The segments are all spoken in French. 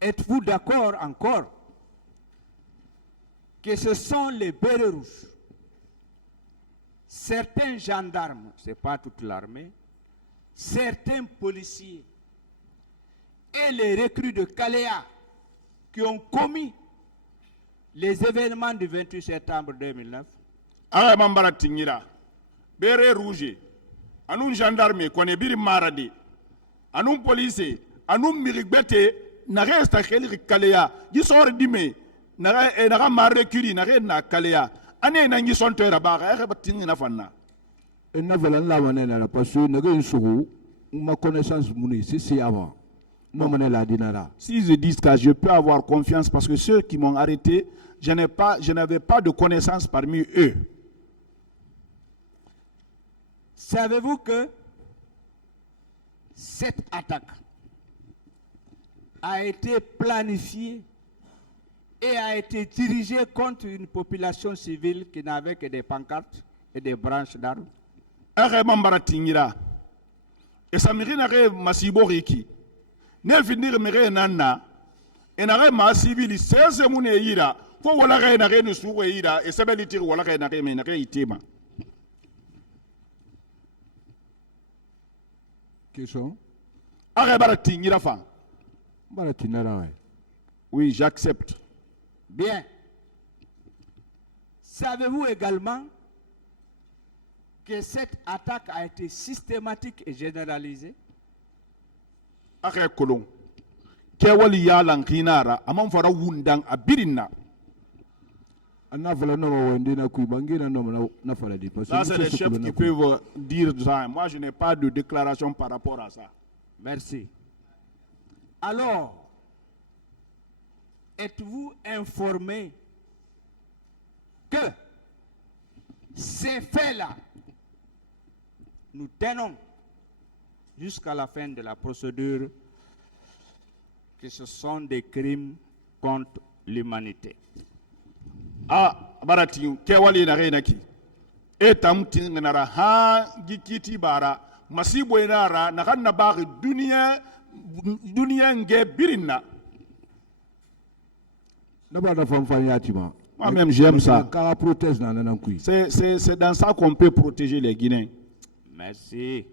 êtes-vous d'accord encore que ce sont les bérets rouges, certains gendarmes, ce n'est pas toute l'armée, certains policiers et les recrues de Kalea qui ont commis les événements du 28 septembre 2009? Aga mambara tingira. Bérets rouges. Anun gendarme kone biri marade. Anun police, anun mirigbete, nare esta kheli Kalea. Gisor dime. Naga marre kuri nare na Kalea. Ane na ngi sonto era baga ere batingi na fanna. Na vala la manela parce que naga insuru ma connaissance muni c'est avant. Non manela dinara. Si je dis que je peux avoir confiance parce que ceux qui m'ont arrêté, je n'avais pas de connaissance parmi eux. Savez-vous que cette attaque a été planifiée et a été dirigée contre une population civile qui n'avait que des pancartes et des branches d'armes? Ere mambara tingira. Et ça mérite nare masibo riki. Ne finir mere nana. Et nare ma civil 16 mune ira. Fo wala re nare ne suwe ira et sebeliti wala re nare me nare itema. Question? Ere bara tingira fa. Baratinara ouais. Oui, j'accepte. Bien. Savez-vous également que cette attaque a été systématique et généralisée? Ere kolon. Kewali ya lankinara amam fara wundang abirina. Na vala no wende na kuibangina no na fala di parce Ça, c'est les chefs qui peuvent dire ça. Moi, je n'ai pas de déclaration par rapport à ça. Merci. Alors, êtes-vous informé que ces faits-là, nous tenons jusqu'à la fin de la procédure que ce sont des crimes contre l'humanité? Ah, barati kewali na renaki. Etam tingnara ha gikiti bara masibo enara na kanna bari dunia nge birina. Moi-même j'aime ça. C'est dans ça qu'on peut protéger les Guinéens. Merci.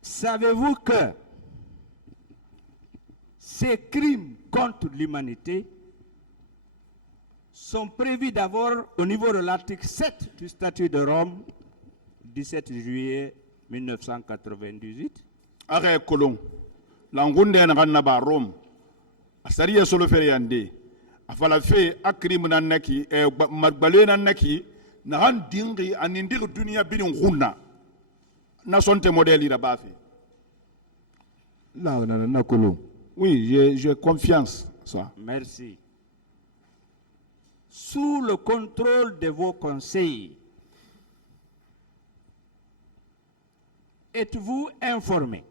Savez-vous que ces crimes contre l'humanité sont prévus d'abord au niveau de l'article 7 du statut de Rome, 17 juillet 1998. Arrêt colon. L'angunde na ganna ba Rome. Asariya solo fere yande. Afala fe akrim nan naki e magbale nan naki na han dingi anindir dunia binin hunna. Na sonte modèle ira bafi. Là na colon. Oui, j'ai confiance ça. Merci. Sous le contrôle de vos conseils, êtes-vous informé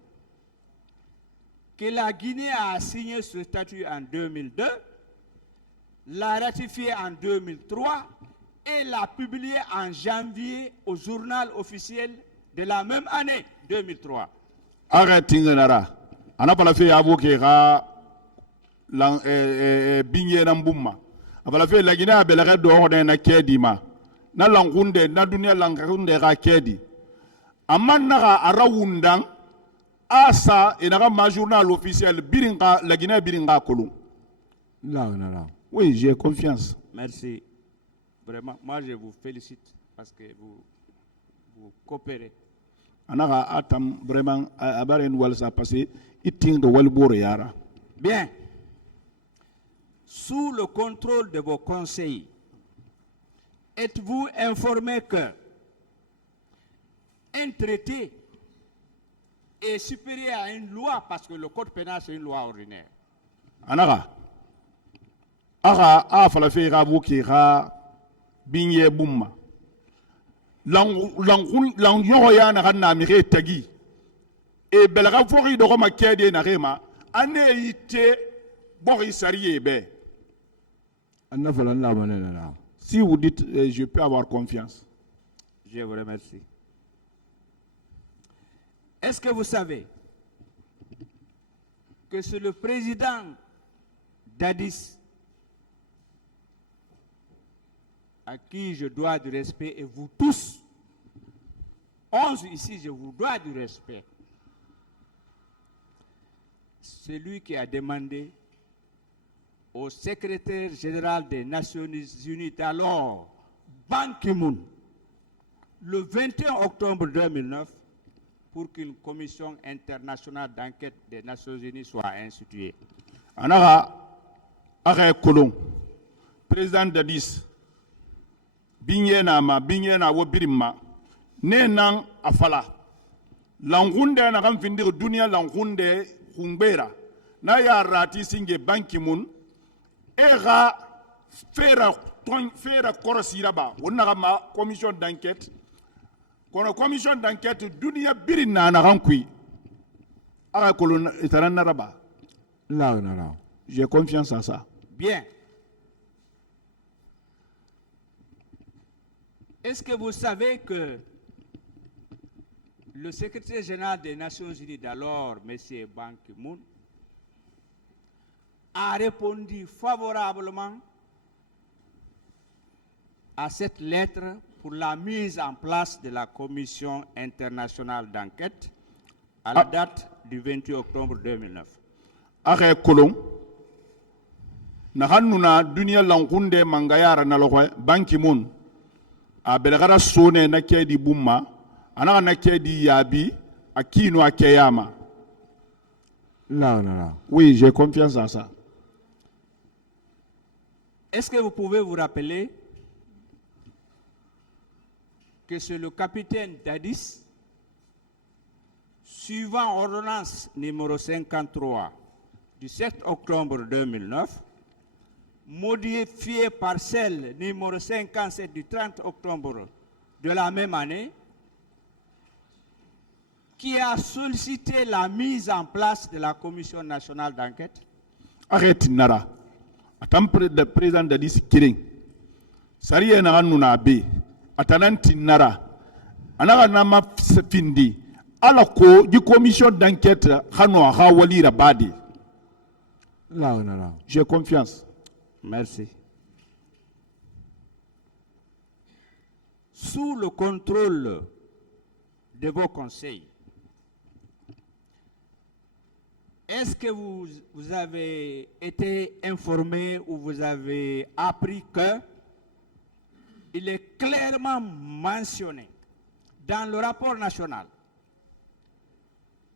que la Guinée a signé ce statut en 2002, l'a ratifié en 2003 et l'a publié en janvier au journal officiel de la même année, 2003? Arrêtez nara. Anapala fe avoke ga lang binye nambumma. Afala fe la Guinée abelare do na kedi ma. Na langunde na dunia langunde ga kedi. Amanara arawundang asa enara ma journal officiel biringa la Guinée biringa kolon. Là. Oui, j'ai confiance. Merci. Vraiment, moi je vous félicite parce que vous coopérez. Anara atam vraiment abaren walsa passé iting de walboro yara. Bien. Sous le contrôle de vos conseils, êtes-vous informé que un traité est supérieur à une loi parce que le code pénal c'est une loi ordinaire? Anara a fala fe rabu ki ra binye bumma lang yoya na ganna mi re tagi e belga fori do ma kede na rema ane ite bori sarié be. Si vous dites je peux avoir confiance. Je vous remercie. Est-ce que vous savez que c'est le président Dadis à qui je dois du respect, et vous tous, 11 ici, je vous dois du respect. C'est lui qui a demandé au secrétaire général des Nations Unies d'alors, Ban Ki-moon, le 21 octobre 2009, pour qu'une commission internationale d'enquête des Nations Unies soit instituée. Anaka Ake Kolon, président Dadis, Binyena wo Birimma, Nenan Afala, Langunde Nakam Findir Dunia Langunde Humbera, Naya Rati Singe Ban Ki-moon, Era Fera Korosiraba, Onagama commission d'enquête. Quand la commission d'enquête Dunia Birina Narankui, Ake Kolon Etaran Naraba. Là, là. J'ai confiance en ça. Bien. Est-ce que vous savez que le secrétaire général des Nations Unies d'alors, M. Ban Ki-moon, a répondu favorablement à cette lettre pour la mise en place de la commission internationale d'enquête à la date du 28 octobre 2009. Ake Kolon, Nahanuna Dunia Langunde Mangayara Nalokwe, Ban Ki-moon, a Belgara Sone Nake di Bumma, Anaka Nake di Yabi, a Kino Akeyama. Là, là. Oui, j'ai confiance en ça. Est-ce que vous pouvez vous rappeler que c'est le capitaine Dadis, suivant ordonnance numéro 53 du 7 octobre 2009, modifiée par celle numéro 57 du 30 octobre de la même année, qui a sollicité la mise en place de la commission nationale d'enquête? Arrête Nara. Attends, le président Dadis Kiring. Sariya Nahanuna B. Atananti Nara. Anaka Nama Findi. Alako, du commission d'enquête, Hanoa Hawali Rabadi. Là, là. J'ai confiance. Merci. Sous le contrôle de vos conseils, est-ce que vous avez été informé ou vous avez appris que il est clairement mentionné dans le rapport national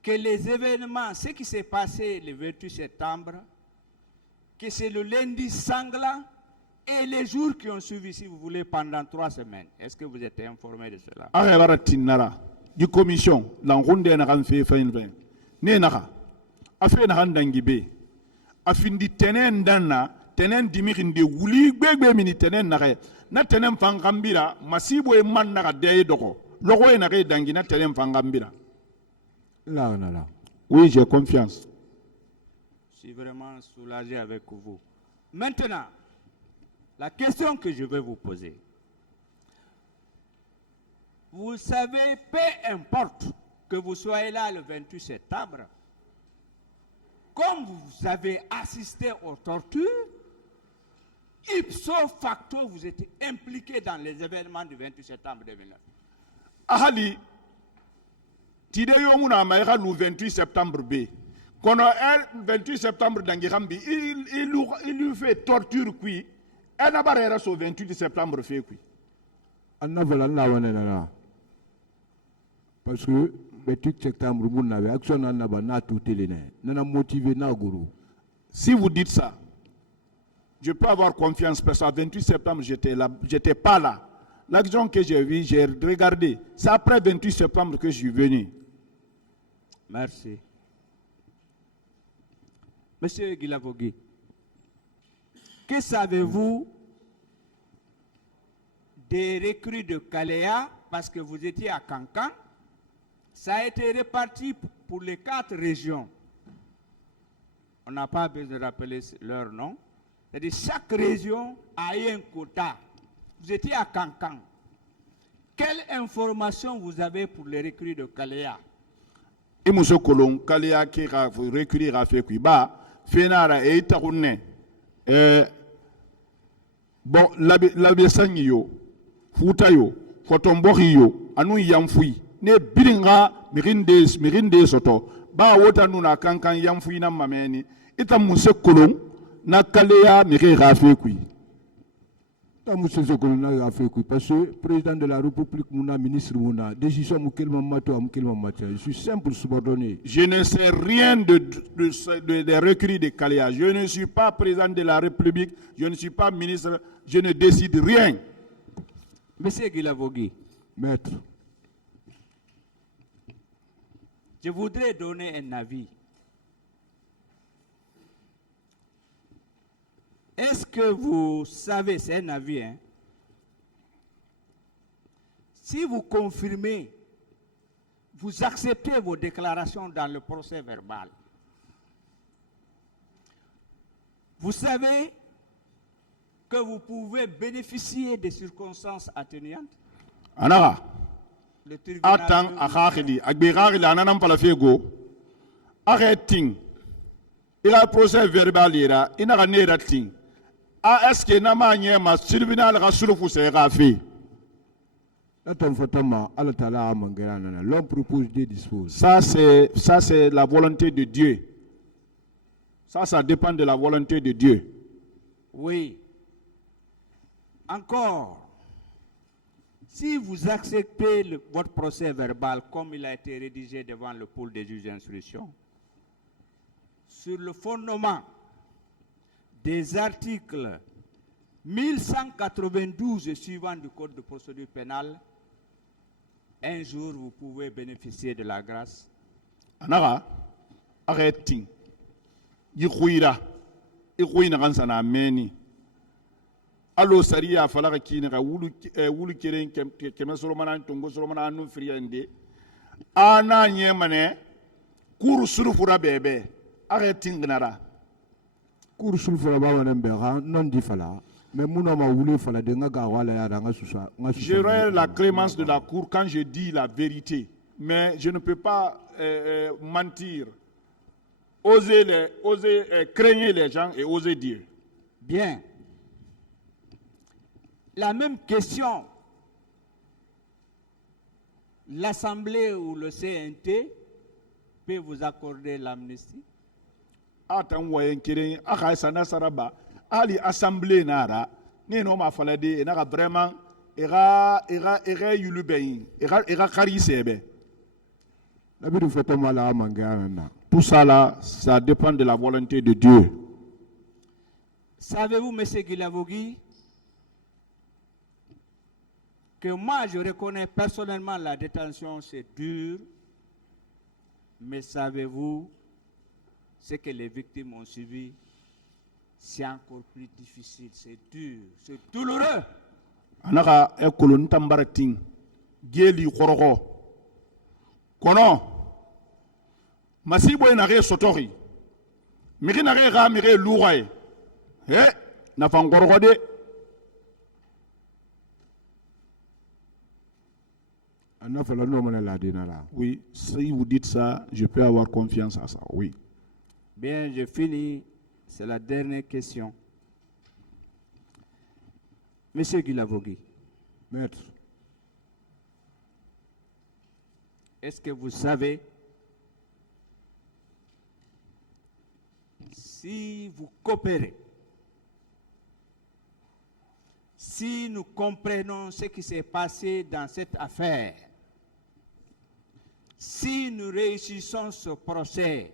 que les événements, ce qui s'est passé le 28 septembre, que c'est le lundi sanglant et les jours qui ont suivi, si vous voulez, pendant 3 semaines. Est-ce que vous êtes informé de cela? Arrête Tinara. Du commission, Langunde Naran fait fin. Nenara. Afin Narandangibe. Afin di tenen dana, tenen dimirin de wuli, gbegbe mini tenen nare. Na tenen fangambira, masibo e man nara deye doko. Logo e nare dangi na tenen fangambira. Là, là. Oui, j'ai confiance. Je suis vraiment soulagé avec vous. Maintenant, la question que je vais vous poser. Vous savez, peu importe que vous soyez là le 28 septembre, comme vous avez assisté aux tortures, ipso facto, vous êtes impliqué dans les événements du 28 septembre 2009. Ahali, Tide Yomuna Maïra le 28 septembre B. Quand le 28 septembre d'Angirambi, il lui fait torture qui, elle n'a pas réagi au 28 septembre fait qui. Anna voilà là. Parce que le 28 septembre, vous avez action na tout télé, n'a motivé na guru. Si vous dites ça, je peux avoir confiance parce que le 28 septembre, j'étais pas là. L'action que j'ai vue, j'ai regardé. C'est après le 28 septembre que je suis venu. Merci. Monsieur Guilavogui, que savez-vous des recrues de Kaléa, parce que vous étiez à Cancan? Ça a été réparti pour les 4 régions. On n'a pas besoin de rappeler leur nom. C'est-à-dire chaque région a eu un quota. Vous étiez à Cancan. Quelle information vous avez pour les recrues de Kaléa? e muso kolon kaliya ke ka reculer ka fe ku ba fe nara e ta kunne bon labe sanyi yo futa yo fotombori yo anu yamfui ne biringa mirinde soto ba wota nuna kankan yamfui na mameni ita muso kolon na kaliya mire ka fe ku parce que le président de la République, mon ministre, mon décision, je suis simple subordonné. Je ne sais rien des recrues de Kaléa. Je ne suis pas président de la République, je ne suis pas ministre, je ne décide rien. Monsieur Guilavogui, Maître, je voudrais donner un avis. Est-ce que vous savez, c'est un avis, hein? Si vous confirmez, vous acceptez vos déclarations dans le procès verbal, vous savez que vous pouvez bénéficier des circonstances atténuantes? Anara, Le tribunal attends, akakili, agbirari ananam palafego, arrêting. Il a un procès verbal, il a un rating. Est-ce que nama nyema tribunal rasulufu se rafi? L'homme propose, Dieu dispose. Ça c'est la volonté de Dieu. Ça dépend de la volonté de Dieu. Oui. Encore, si vous acceptez votre procès verbal comme il a été rédigé devant le pôle des juges d'instruction, sur le fondement des articles 1192 et suivants du Code de procédure pénale, un jour vous pouvez bénéficier de la grâce. Anara, arrêting. Yikuira, ikuina kansana meni. Allo sariya falaka kinaka wulu keren keme solomana tongo solomana anu friende. Ana nyemane kuru surufura bebe. Arrêting nara. Kuru surufura baba nembera non di fala. Mais mouna ma wulu fala de nga gawala ya nga susa. J'aurai la clémence de la cour quand je dis la vérité. Mais je ne peux pas mentir. Oser craigner les gens et oser dire. Bien. La même question, l'Assemblée ou le CNT peut vous accorder l'amnistie? Attends, saraba. Ali Assemblée nara. Neno ma falade nara vraiment era yulubein. Era karisebe. Tout ça là, ça dépend de la volonté de Dieu. Savez-vous, M. Guilavogui, que moi je reconnais personnellement la détention, c'est dur, mais savez-vous ce que les victimes ont subi? C'est encore plus difficile, c'est dur, c'est douloureux. Anaka ekolon tambarating geli khorogo kono masibo enare sotori miri nare ga miri lugai na fangorgode. Oui, si vous dites ça, je peux avoir confiance à ça, oui. Bien, je finis. C'est la dernière question. Monsieur Guilavogui. Maître. Est-ce que vous savez si vous coopérez, si nous comprenons ce qui s'est passé dans cette affaire, si nous réussissons ce procès,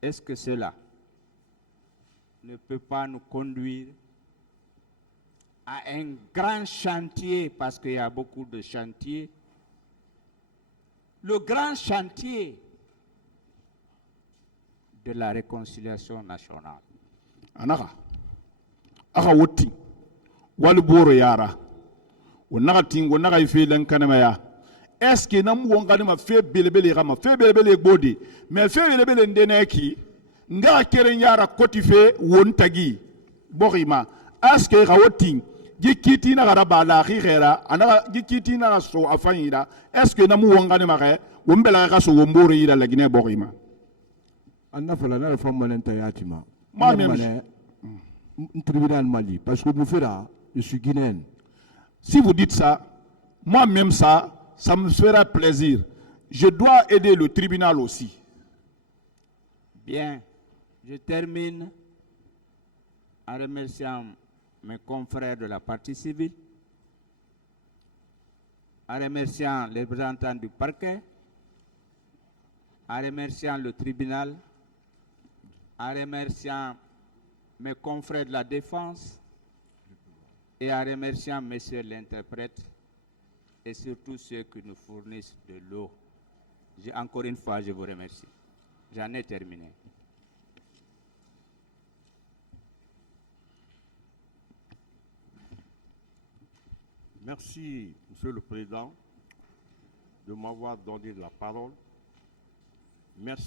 est-ce que cela ne peut pas nous conduire à un grand chantier, parce qu'il y a beaucoup de chantiers, le grand chantier de la réconciliation nationale? Anaka aka woti wal boro yara wonaka ting wonaka ife lan kanamaya. Est-ce que nam wongani ma fe belebele gama fe belebele gbodi mais fe belebele ndeneki nga keren yara kotife wontagi borima. Est-ce que rawoti Gikiti na gara bala khira ana gikiti na so afanyira est-ce que namu wongane mare wombela ka so wombori ira la Guinée borima anna fala na fa manenta yatima moi-même tribunal Mali parce que je suis guinéen. Si vous dites ça, moi-même ça me fera plaisir. Je dois aider le tribunal aussi. Bien, je termine en remerciant mes confrères de la partie civile, en remerciant les représentants du parquet, en remerciant le tribunal, en remerciant mes confrères de la défense et en remerciant messieurs l'interprète et surtout ceux qui nous fournissent de l'eau. Encore une fois, je vous remercie. J'en ai terminé. Merci, Monsieur le Président, de m'avoir donné la parole. Merci.